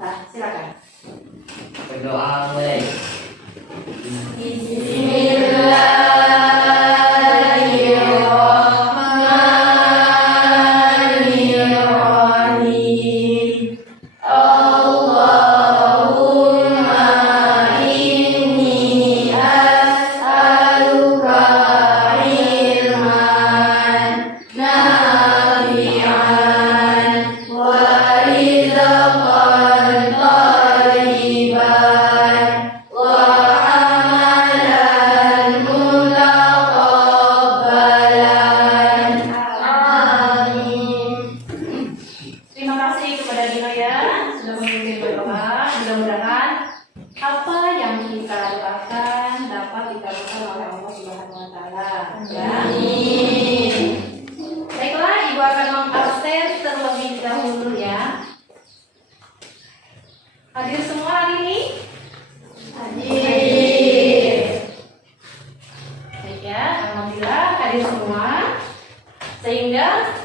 Nah, silakan. Berdoa mulai. Bismillahirrahmanirrahim. Allahumma inni as'aluka ilman nafi'an wa rizqan thayyiban wa amalan mutaqabbalan. Amin. Terima kasih kepada Dino ya sudah memimpin berdoa. Mudah-mudahan apa yang kita doakan dapat dikabulkan oleh Allah Subhanahu wa taala. Amin. Baiklah, Ibu akan mengabsen terlebih dahulu ya. Hadir semua hari ini? Hadir. Baik ya, alhamdulillah hadir semua. Sehingga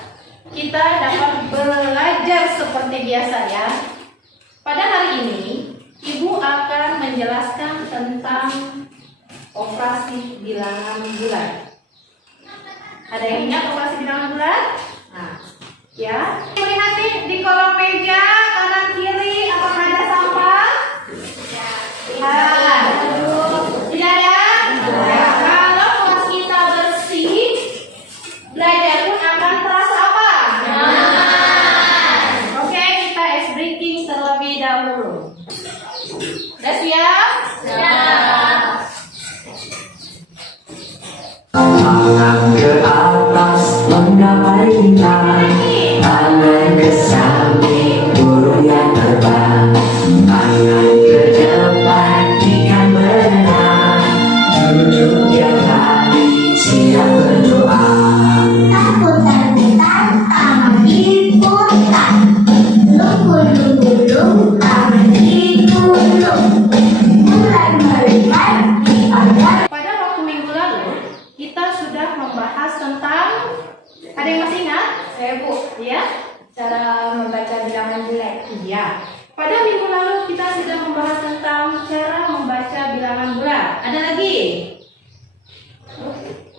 kita dapat belajar seperti biasa ya. Pada hari ini, Ibu akan menjelaskan tentang operasi bilangan bulan. Ada yang ingat operasi bilangan bulan? Nah, ya. Melihat di kolom meja kanan kiri apakah ada sampah? Nah, tidak ada? Ya. Kalau kelas kita bersih, belajar pun akan terasa apa? Oke, kita ice breaking terlebih dahulu. Udah siap? Siap. Tangan ke atas menggapai bintang, tangan ke samping burung yang terbang, tangan ke depan ikan berenang, duduk yang rapi siap berdoa. Takut-takutan, tangan diputar. Lunggu-lunggu-lung, tangan digulung. Mulai melihat diajar. Pada waktu minggu lalu, kita sudah membahas tentang, ada yang masih ingat? Bu, ya? Cara membaca bilangan bulan. Iya. Pada minggu lalu kita sudah membahas tentang cara membaca bilangan bulan. Ada lagi?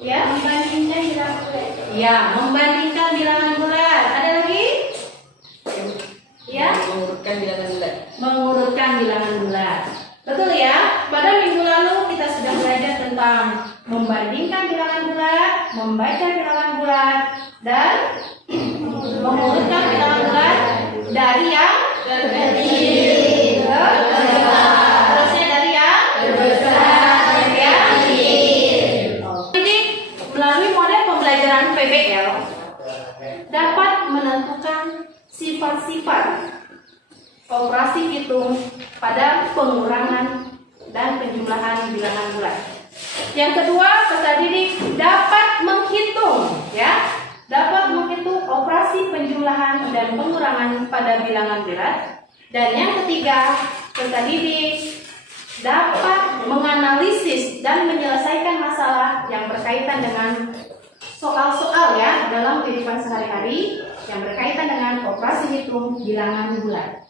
Ya? Membandingkan bilangan bulan. Ya, membandingkan bilangan bulan. Ada lagi? Ya? Mengurutkan bilangan bulan. Mengurutkan bilangan bulan. Betul ya? Pada minggu lalu kita sudah belajar tentang membandingkan bilangan bulan, membaca bilangan bulan, dan mengurutkan bilangan bulan dari yang terkecil ke terbesar. Terusnya dari yang terbesar ke yang kecil. Jadi melalui model pembelajaran PBL dapat menentukan sifat-sifat operasi hitung pada pengurangan dan penjumlahan bilangan bulan. Yang kedua, peserta didik dapat menghitung, ya, dapat menghitung operasi penjumlahan dan pengurangan pada bilangan bulan. Dan yang ketiga, peserta didik dapat menganalisis dan menyelesaikan masalah yang berkaitan dengan soal-soal ya dalam kehidupan sehari-hari yang berkaitan dengan operasi hitung bilangan bulan.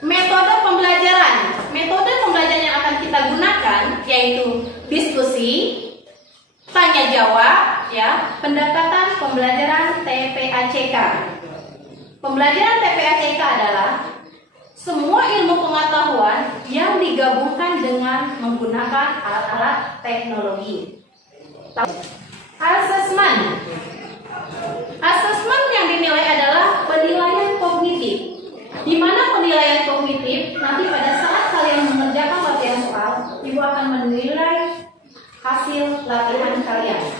Metode pembelajaran yang akan kita gunakan yaitu diskusi, tanya jawab, ya, pendekatan pembelajaran TPACK. Pembelajaran TPACK adalah semua ilmu pengetahuan yang digabungkan dengan menggunakan alat-alat teknologi. Asesmen yang dinilai adalah penilaian kognitif. Di mana penilaian kognitif nanti pada saat kalian mengerjakan latihan soal, Ibu akan menilai hasil latihan kalian.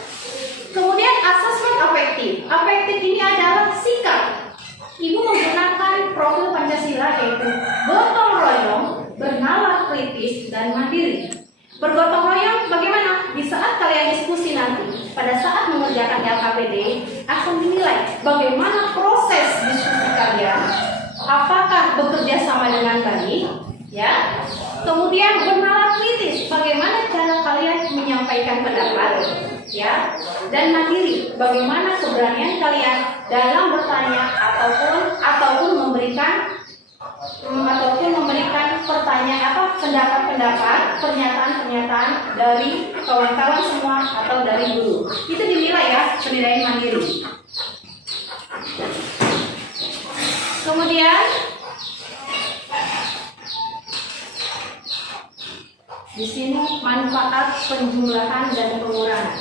Kemudian asesmen afektif. Afektif ini adalah sikap. Ibu menggunakan profil Pancasila yaitu gotong royong, bernalar kritis, dan mandiri. Bergotong royong bagaimana? Di saat kalian diskusi nanti, pada saat mengerjakan LKPD akan dinilai bagaimana proses diskusi kalian, apakah bekerja sama dengan baik, ya. Kemudian bernalar kritis, bagaimana cara kalian menyampaikan pendapat, ya. Dan mandiri, bagaimana keberanian kalian dalam bertanya ataupun memberikan pertanyaan apa pendapat-pendapat, pernyataan-pernyataan dari kawan-kawan semua atau dari guru. Itu dinilai ya, penilaian mandiri. Kemudian di sini manfaat penjumlahan dan pengurangan.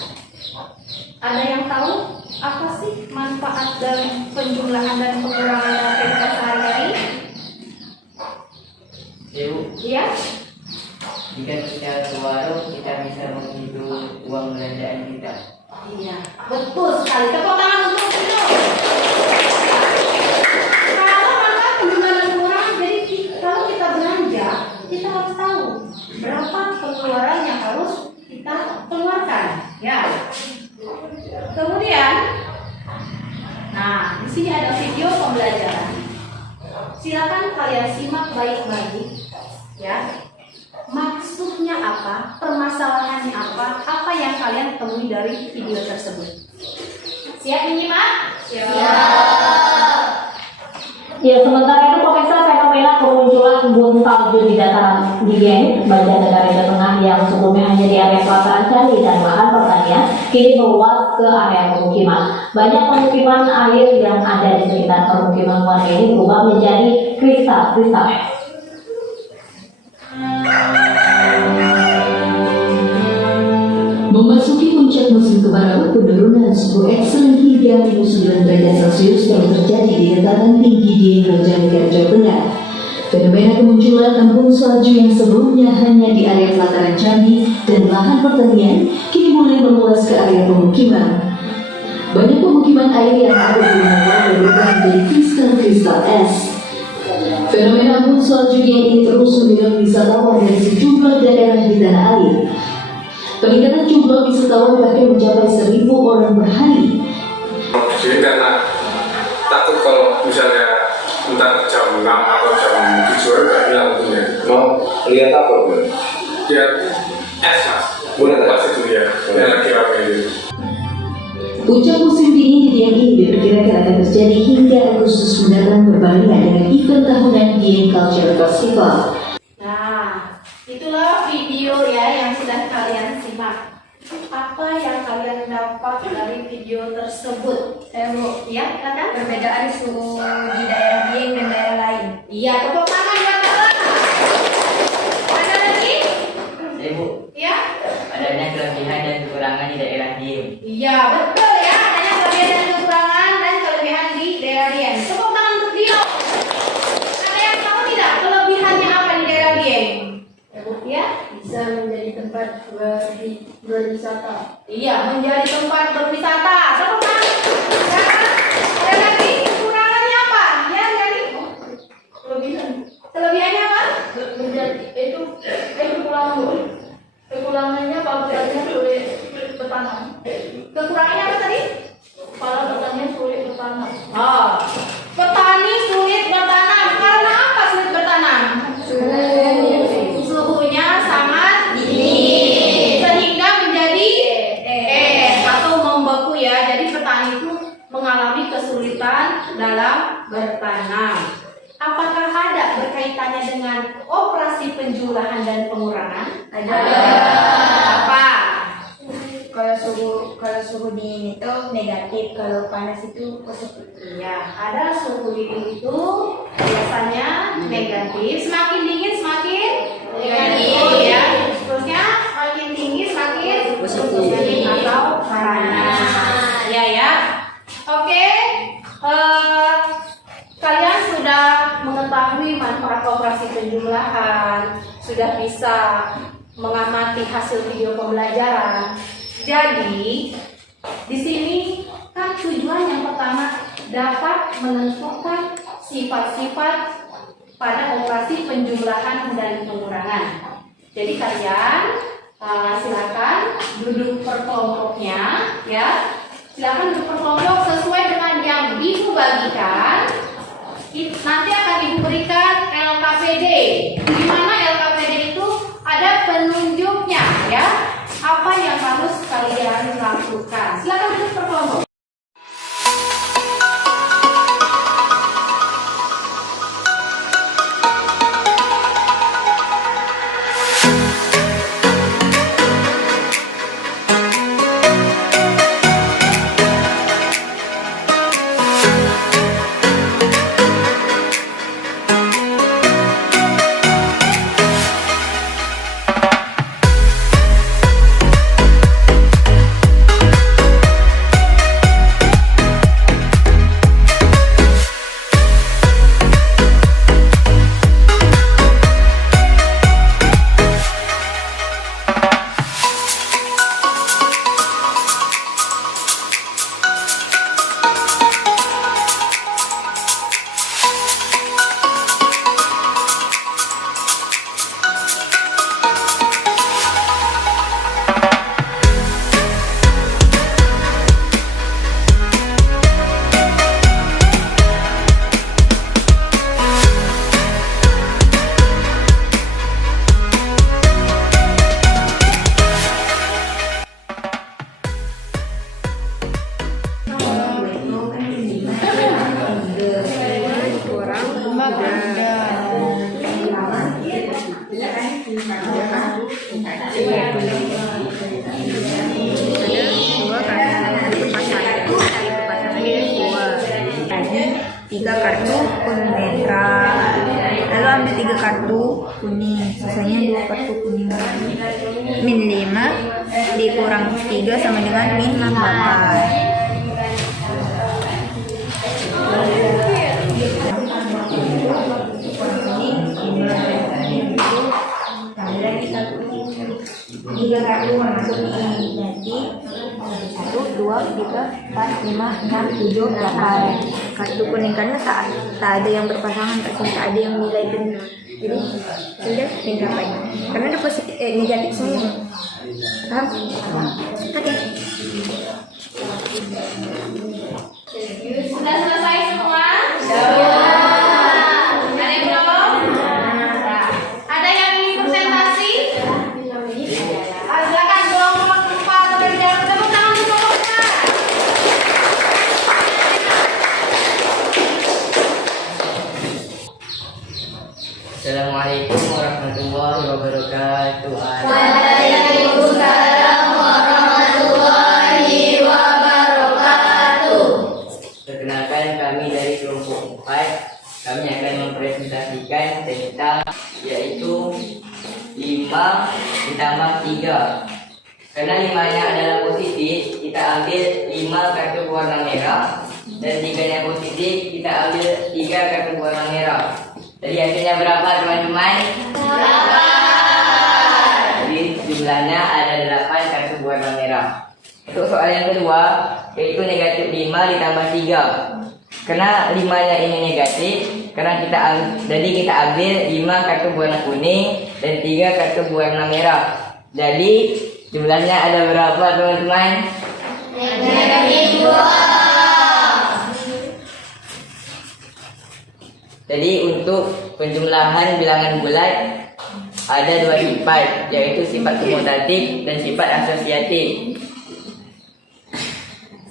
Ada yang tahu apa sih manfaat dari penjumlahan dan pengurangan dalam kehidupan sehari-hari? Ibu, Iya? jika kita ke warung, kita bisa menghitung uang belanjaan kita. Iya, betul sekali. Tepuk tangan untuk itu. Kalau manfaat penjumlahan dan pengurangan, jadi kalau kita belanja, kita harus tahu berapa pengeluaran yang harus kita keluarkan. Ya. Kemudian, nah di sini ada video pembelajaran. Silakan kalian simak baik-baik, ya. Maksudnya apa? Permasalahannya apa yang kalian temui dari video tersebut? Siap menyimak? Ya, sementara itu Profesor fenomena kemunculan embun salju di dataran Dieng, bagian negara Indo Tengah yang sebelumnya hanya di area pelataran candi dan lahan pertanian, kini meluas ke area pemukiman. Banyak pemukiman air yang ada di sekitar permukiman warga ini berubah menjadi kristal-kristal es. Memasuki puncak musim kemarau, penurunan suhu ekstrem hingga -9 derajat Celcius telah terjadi di dataran tinggi di Bojonegoro, Jawa Tengah. Fenomena kemunculan embun salju yang sebelumnya hanya di area pelataran candi dan lahan pertanian kini mulai meluas ke area pemukiman. Banyak pemukiman air yang ada di bawah berubah menjadi kristal-kristal es. Fenomena embun salju yang ini terus mendorong wisatawan dari sejumlah daerah di tanah air. Peningkatan jumlah wisatawan bahkan mencapai 1.000 orang per hari. Jadi karena takut kalau misalnya entar jam 6 atau jam 7 nggak hilang punya. Mau lihat apa Bu? Lihat es mas. Boleh Pas itu ya. Yang lagi rame itu. Puncak musim dingin di Dieng ini diperkirakan akan terjadi hingga Agustus mendatang berbarengan dengan event tahunan Dieng Culture Festival. Nah, itulah video ya yang sudah kalian simak. Apa yang kalian dapat dari video tersebut? Ya, kata Perbedaan suhu di daerah Dieng dan daerah lain. Iya, tepuk tangan buat kakak. Ada lagi? Ibu, Ya? adanya kelebihan dan kekurangan di daerah Dieng. Iya, betul ya. Adanya kelebihan dan kekurangan dan kelebihan di daerah Dieng. Tepuk tangan untuk Dio. Ada yang tahu tidak kelebihannya apa di daerah Dieng? Ya? Bisa menjadi tempat berwisata. Iya, menjadi tempat berwisata. Tepuk tangan. Ya. Ada lagi kekurangannya apa? Ya, jadi kelebihannya apa? Itu kekurangannya kalau petani sulit bertanam. Kekurangannya apa tadi? Kalau petani sulit bertanam. Oh, petani sulit bertanam. Karena apa sulit bertanam? Suhunya sangat dingin sehingga menjadi es atau membeku ya. Jadi petani itu mengalami kesulitan dalam bertanam. Apakah ada berkaitannya dengan operasi penjumlahan dan pengurangan? Ada. Apa? Kalau suhu dingin itu negatif, kalau panas itu positif. Ya, ada suhu dingin itu biasanya negatif. Semakin dingin semakin negatif ya. Terusnya semakin tinggi semakin positif atau panas. Ya. Oke. Kalian sudah mengetahui manfaat operasi penjumlahan, sudah bisa mengamati hasil video pembelajaran. Jadi, di sini kan tujuan yang pertama dapat menentukan sifat-sifat pada operasi penjumlahan dan pengurangan. Jadi kalian silakan duduk per kelompoknya, ya. Silakan duduk per kelompok sesuai dengan yang Ibu bagikan. Nanti akan Ibu berikan LKPD. Di mana LKPD itu ada penunjuknya, ya. Apa yang harus kalian lakukan? Silakan duduk per kelompok. Tiga kartu kuning netral, lalu ambil 3 kartu kuning, sisanya 2 kartu kuning. Min 5 dikurang 3 sama dengan min 8. Tiga kartu warna kuning, jadi 1, 2, 3, 4, 5, 6, 7, 8 kartu kuning, karena tak ada yang berpasangan, tak ada yang nilai benar, jadi sudah min 8 karena ada positif negatif semua. Paham? Oke. Sudah selesai semua? Ada yang belum? Ada yang ingin presentasi? Silakan kelompok 4 berjalan, tepuk tangan untuk kelompok 4. Assalamualaikum warahmatullahi wabarakatuh. Waalaikumsalam warahmatullahi wabarakatuh. Perkenalkan, kami dari kelompok 4. Kami akan mempresentasikan tentang yaitu 5 ditambah 3. Karena 5-nya adalah positif, kita ambil 5 kartu warna merah, dan 3-nya positif, kita ambil 3 kartu warna merah. Jadi hasilnya berapa teman-teman? 8. Jadi jumlahnya ada 8 kartu warna merah. Untuk soal yang kedua, yaitu negatif 5 ditambah 3. Karena 5-nya ini negatif, karena jadi kita ambil 5 kartu warna kuning dan 3 kartu warna merah. Jadi jumlahnya ada berapa teman-teman? Negatif 2. Jadi untuk penjumlahan bilangan bulat ada 2 sifat, yaitu sifat komutatif dan sifat asosiatif.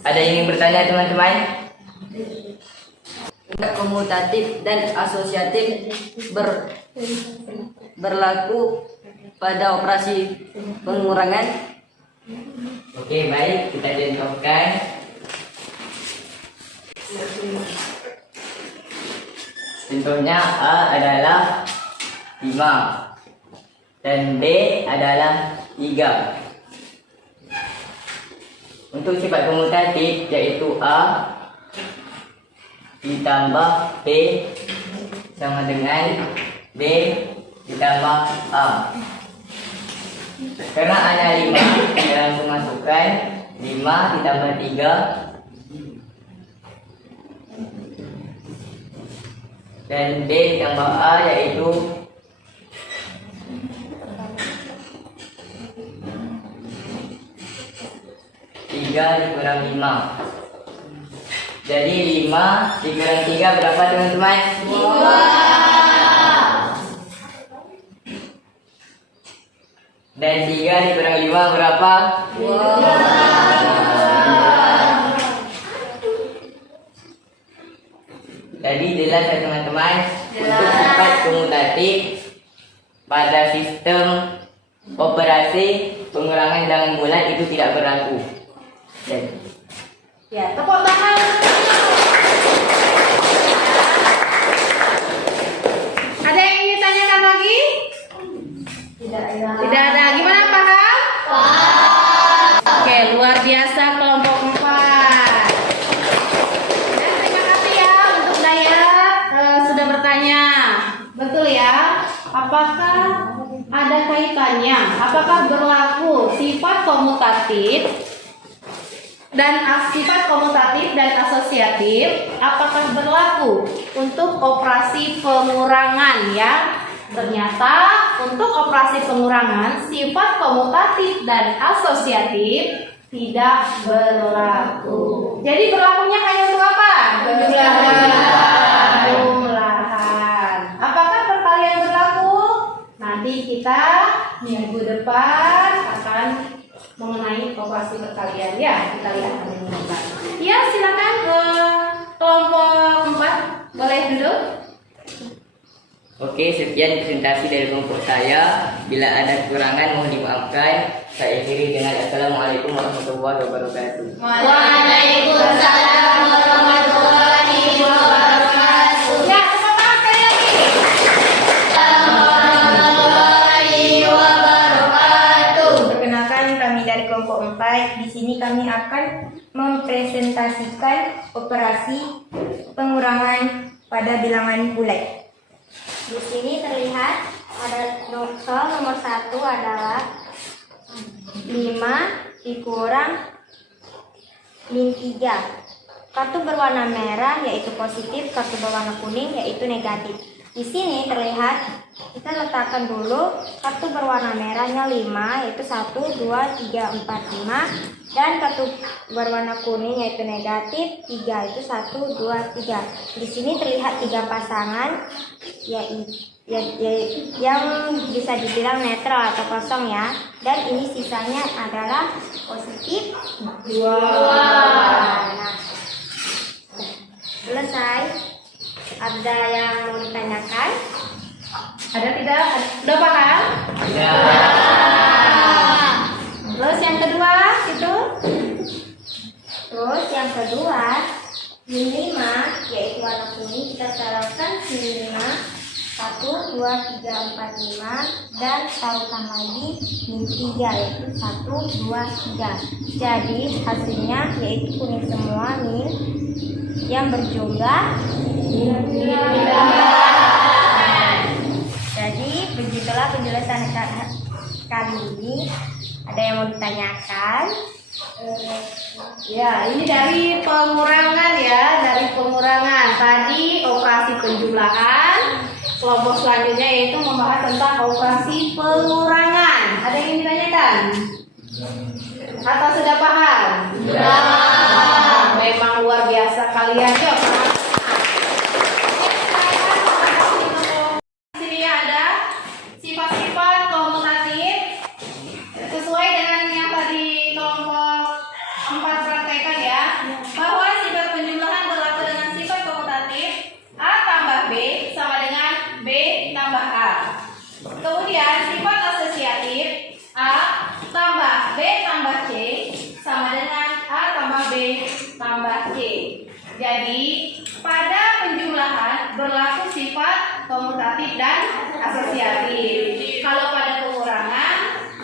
Ada yang ingin bertanya teman-teman? Komutatif dan asosiatif berlaku pada operasi pengurangan. Oke, baik, kita contohkan. Contohnya A adalah 5 dan B adalah 3. Untuk sifat komutatif yaitu A ditambah B sama dengan B ditambah A. Karena A-nya 5, kita langsung masukkan 5 ditambah 3 dan B ditambah A yaitu 3 dikurang 5. Jadi 5 dikurang 3 berapa teman-teman? 2. Dan 3 dikurang 5 berapa? 2. Jadi jelas ya teman-teman, untuk sifat komutatif pada sistem operasi pengurangan bilangan bulat itu tidak berlaku. Ya, tepuk tangan. Ada yang ingin ditanyakan lagi? Tidak ada. Gimana, paham? Oke, luar biasa kelompok 4. Dan terima kasih ya untuk Daya sudah bertanya. Betul ya? Apakah ada kaitannya? Apakah berlaku sifat komutatif dan sifat komutatif dan asosiatif? Apakah berlaku untuk operasi pengurangan ya? Ternyata untuk operasi pengurangan sifat komutatif dan asosiatif tidak berlaku. Jadi berlakunya hanya untuk apa? Jumlahan. Apakah perkalian berlaku? Nanti kita minggu depan akan mengenai operasi perkalian ya, kita lihat minggu depan. Ya, silakan ke kelompok 4, boleh duduk. Oke, sekian presentasi dari kelompok saya. Bila ada kekurangan mohon dimaafkan. Saya akhiri dengan Assalamualaikum warahmatullahi wabarakatuh. Waalaikumsalam warahmatullahi wabarakatuh. Ya, tepuk tangan sekali lagi. Warahmatullahi wabarakatuh. Perkenalkan, kami dari kelompok 4. Di sini kami akan mempresentasikan operasi pengurangan pada bilangan bulat. Di sini terlihat ada soal nomor 1 adalah 5 dikurang min 3. Kartu berwarna merah yaitu positif, kartu berwarna kuning yaitu negatif. Di sini terlihat, kita letakkan dulu kartu berwarna merahnya 5 yaitu 1, 2, 3, 4, 5, dan kartu berwarna kuning yaitu negatif 3 itu 1, 2, 3. Di sini terlihat 3 pasangan yang bisa dibilang netral atau kosong ya, dan ini sisanya adalah positif 2. Nah, selesai. Ada yang mau ditanyakan? Ada tidak? Udah paham? Ya. Terus yang kedua itu? Terus yang kedua, min 5 yaitu warna kuning, kita taruhkan min 5 1, 2, 3, 4, 5, dan taruhkan lagi min 3 yaitu 1, 2, 3. Jadi hasilnya yaitu kuning semua min yang berjumlah 9. Jadi begitulah penjelasan kali ini. Ada yang mau ditanyakan? Ya, ini dari pengurangan ya, dari pengurangan. Tadi operasi penjumlahan. Kelompok selanjutnya yaitu membahas tentang operasi pengurangan. Ada yang ingin ditanyakan? Atau sudah paham? Sudah. Memang luar biasa kalian. Yuk. Di sini ada sifat-sifat komutatif sesuai dengan yang tadi kelompok 4 praktekkan ya, bahwa sifat penjumlahan berlaku dengan sifat komutatif A tambah B sama dengan B tambah A. Kemudian sifat asosiatif A tambah B tambah C sama dengan A tambah B tambah C. Jadi pada penjumlahan berlaku sifat komutatif dan asosiatif. Kalau pada pengurangan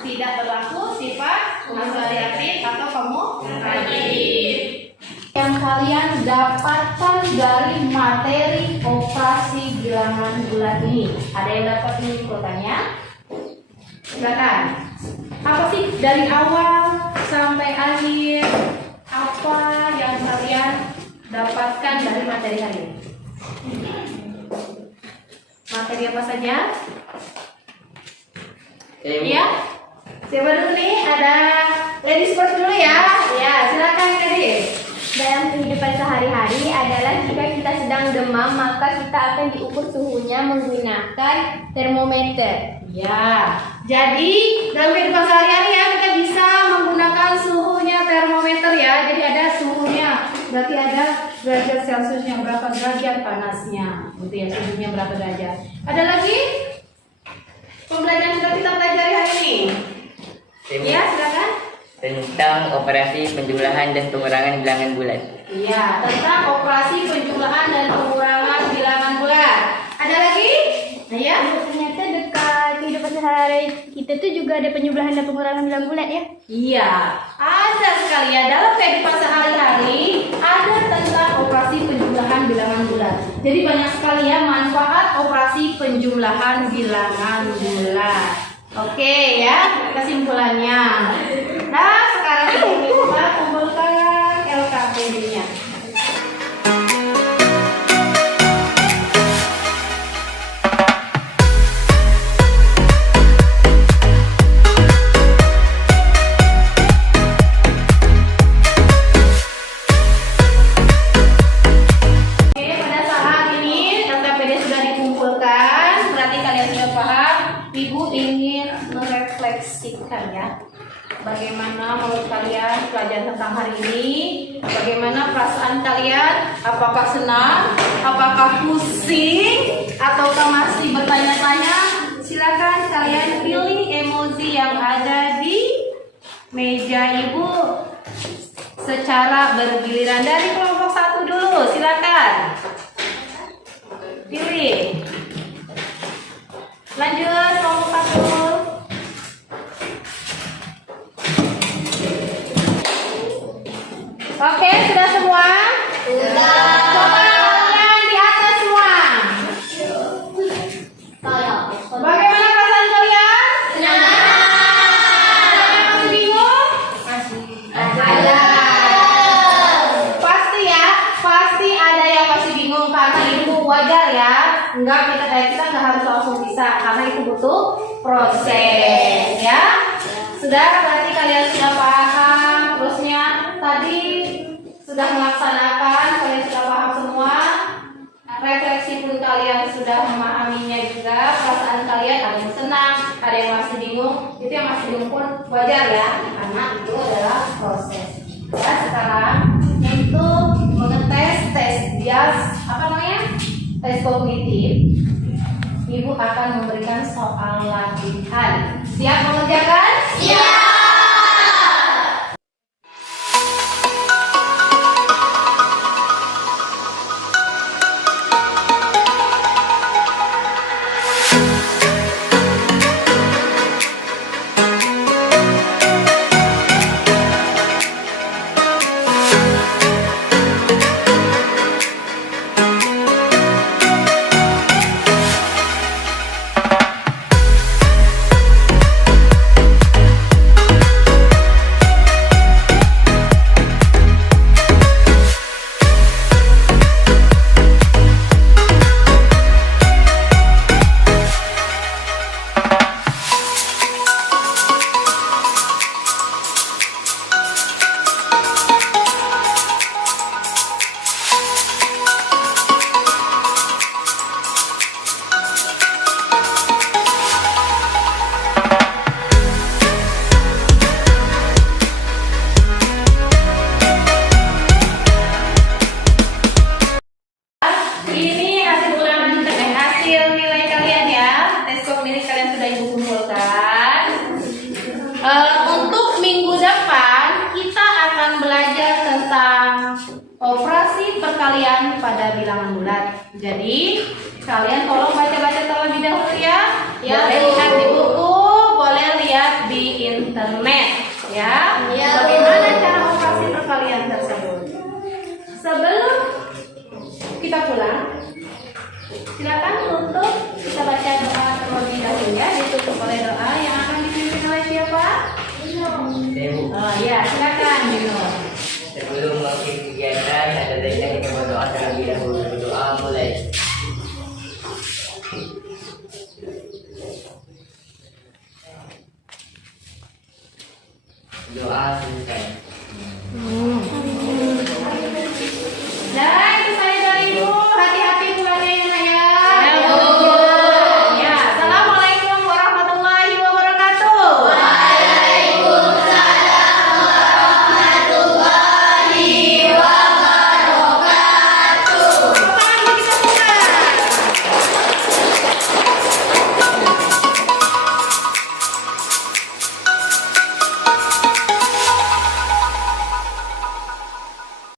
tidak berlaku sifat asosiatif atau komutatif. Yang kalian dapatkan dari materi operasi bilangan bulat ini, ada yang dapat menyimpulkannya? Silakan. Apa sih dari awal sampai akhir, apa yang kalian dapatkan dari materi hari ini? Materi apa saja? Iya. Siapa dulu nih? Ada ladies first dulu ya. Ya, silakan ladies. Dalam kehidupan sehari-hari adalah jika kita sedang demam, maka kita akan diukur suhunya menggunakan termometer. Ya, jadi dalam kehidupan sehari-hari ya kita bisa menggunakan suhunya termometer ya. Jadi ada suhunya, berarti ada derajat Celciusnya berapa, derajat panasnya, gitu ya, suhunya berapa derajat. Ada lagi pembelajaran sudah kita pelajari hari ini. Ya, silakan. Tentang operasi penjumlahan dan pengurangan bilangan bulat. Iya, tentang operasi penjumlahan dan pengurangan bilangan bulat. Ada lagi? Ya. Ternyata dekat kehidupan sehari-hari kita tuh juga ada penjumlahan dan pengurangan bilangan bulat ya. Iya, ada sekali ya. Dalam kehidupan sehari-hari ada tentang operasi penjumlahan bilangan bulat. Jadi banyak sekali ya manfaat operasi penjumlahan bilangan bulat. Oke ya, kesimpulannya. Nah, sekarang ini kita kumpulkan LKPD-nya. Oke, pada saat ini LKPD sudah dikumpulkan. Berarti kalian sudah paham. Ibu ingin merefleksikan ya. Bagaimana menurut kalian pelajaran tentang hari ini? Bagaimana perasaan kalian? Apakah senang? Apakah pusing? Ataukah masih bertanya-tanya? Silakan kalian pilih emoji yang ada di meja ibu secara bergiliran. Dari kelompok 1 dulu, silakan. Pilih. Lanjut kelompok 1. Oke, sudah semua? Sudah. Coba tangan di atas semua. Bagaimana perasaan kalian? Masih bingung? Ada. Pasti ya, pasti ada yang masih bingung karena itu wajar ya. Kita nggak harus langsung bisa karena itu butuh proses ya. Sudah, berarti kalian sudah paham terusnya tadi sudah melaksanakan, kalian sudah paham semua. Refleksi pun kalian sudah memahaminya juga. Perasaan kalian ada yang senang, ada yang masih bingung. Itu yang masih bingung pun wajar ya, karena itu adalah proses. Ya, sekarang untuk mengetes tes bias apa namanya? Tes kognitif. Ibu akan memberikan soal latihan. Siap mengerjakan? Siap. Untuk minggu depan kita akan belajar tentang operasi perkalian pada bilangan bulat. Jadi kalian tolong baca-baca terlebih dahulu ya. Boleh lihat di buku, boleh lihat di internet ya. Bagaimana cara operasi perkalian tersebut. Sebelum kita pulang, silakan untuk kita baca doa terlebih dahulu ya. Ditutup oleh doa yang akan dipimpin oleh siapa? Oh ya, silakan Dino. Sebelum melakukan kegiatan, ada baiknya kita berdoa terlebih dahulu. Berdoa mulai. Doa selesai.